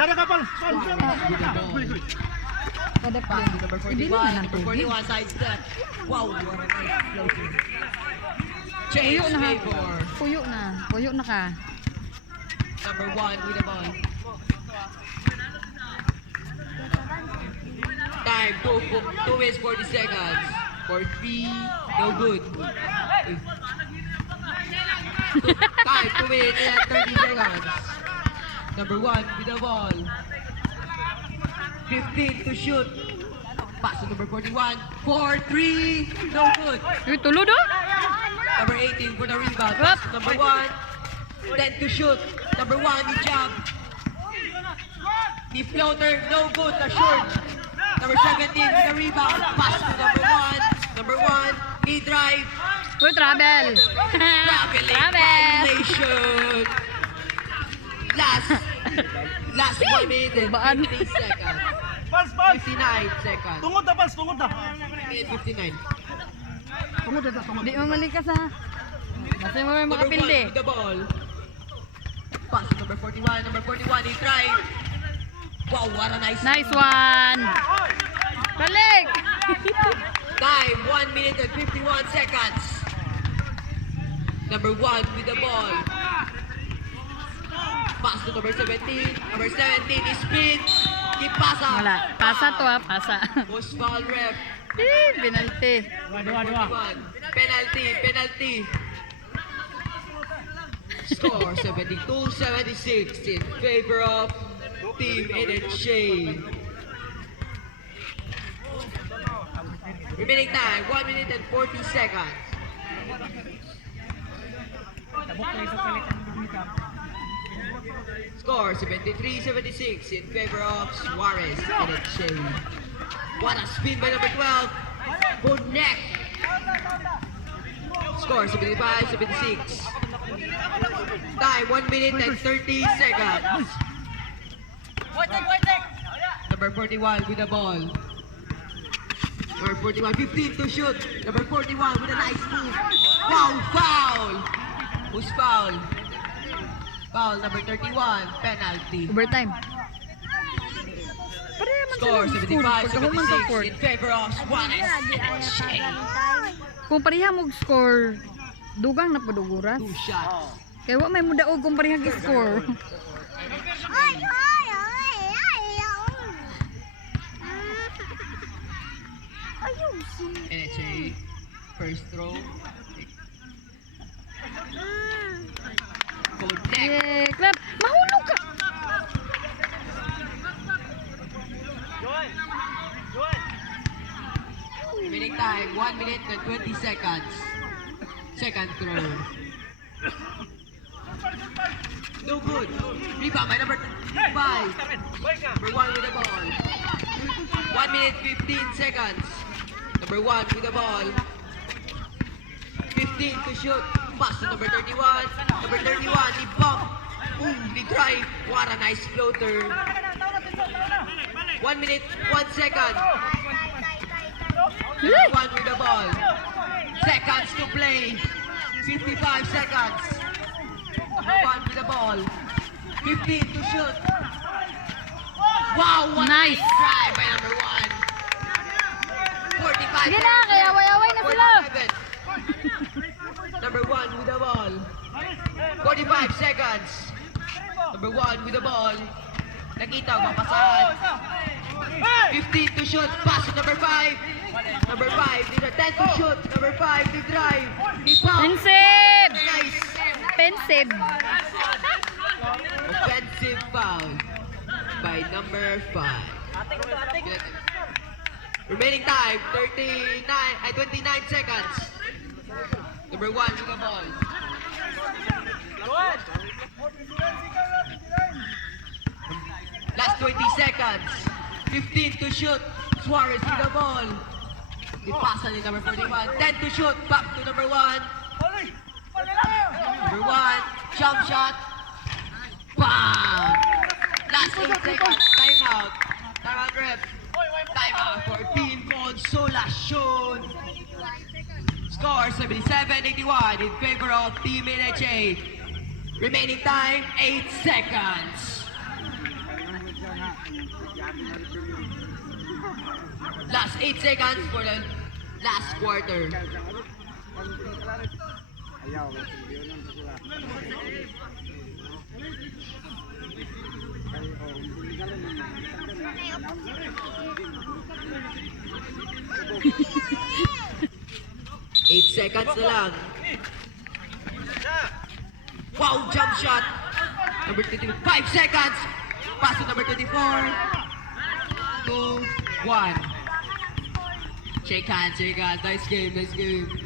Dara ka pal. Kada pa. Number 41. Number 41 side step. Wow, what a nice floating. Change Puyo na ha. favor. Puyo na. Puyo na ka. Number 1 with the ball. Time 2 minutes 40 seconds. For 3, no good. Time 2 minutes and 30 seconds. Number 1 with the ball. 15 to shoot. Pass to number 41. 4-3, no good. Uy, tulo do? Number 18 for the rebound. Pass to number 1. 10 to shoot. Number 1, the jump. The floater, no good. The short. Number 17 for the rebound. Pass to number 1. Number 1, he drive. Uy, travel. Traveling violation. Last 1 minute and Baan. 50 seconds. Pals, pals. 59 seconds. Tungod na pals, tungod na. Minute 59. Tungod na, tungod. Di mo malikas ha. Kasi mo Number 1 makapildi. with the ball. Pass to number 41. Number 41, he tried. Wow, what a nice Nice one. Balik. time. 1 minute and 51 seconds. Number 1 with the ball. Pass to number 17. Number 17 is spin. Keep pasa. Wala. Pasa to ha, pasa. Most foul ref. Penalty. 41. Penalty. Score 72-76 in favor of Team NHA. Remaining time, 1 minute and 40 seconds. Score 73-76 in favor of Suarez NHA. What a spin by number 12. Good neck. Score 75-76. Time 1 minute and 30 seconds. Number 41 with the ball. Number 41, 15 to shoot. Number 41 with a nice move. Wow, foul! Who's foul? Foul number 31, penalty. Overtime. Pareha man Score sila ng score. Pagkahuman sa 75-76 court. in favor of Suarez NHA. Kung pareha mo score, dugang na paduguras. 2 shots. Kaya wa may mudaog kung pareha score. NHA, first throw. Good neck. Yeah, clap. Mahulog ka. Remaining time, 1 minute and 20 seconds. Second throw. No good. Rebound by number 5. Number 1 with the ball. 1 minute 15 seconds. Number 1 with the ball. 15 to shoot. Pass to number 31. Number 31, he bump. Ooh, he drive. What a nice floater. 1 minute, 1 second. Number 1 with the ball. Seconds to play. 55 seconds. Number 1 with the ball. 15 to shoot. Wow, what Nice. a nice drive by number 1. 45 Sige na, kaya away-away na sila. 47. Number 1 with the ball. 45 seconds. Number 1 with the ball. Nakita, mapasahan. 15 to shoot. Pass to number 5. Number 5 did a 10 to shoot. Number 5 to drive. He foul. Pensive. Nice. Pensive. Offensive foul by number 5. Remaining time 29 seconds. Number 1 with the ball. Last 20 seconds. 15 to shoot. Suarez with the ball. Di pasa ni number 41. 10 to shoot. Back to number 1. Number 1. Jump shot. Bam! Last 8 seconds. Timeout. Timeout ref. Timeout for Team Consolacion. Score 77-81 in favor of Team NHA. Remaining time 8 seconds. Last 8 seconds for the last quarter. Eight seconds na lang. Wow, jump shot. Number 25, 5 seconds. Pass to number 24. 2, 1. Shake hands, shake hands. Nice game, nice game.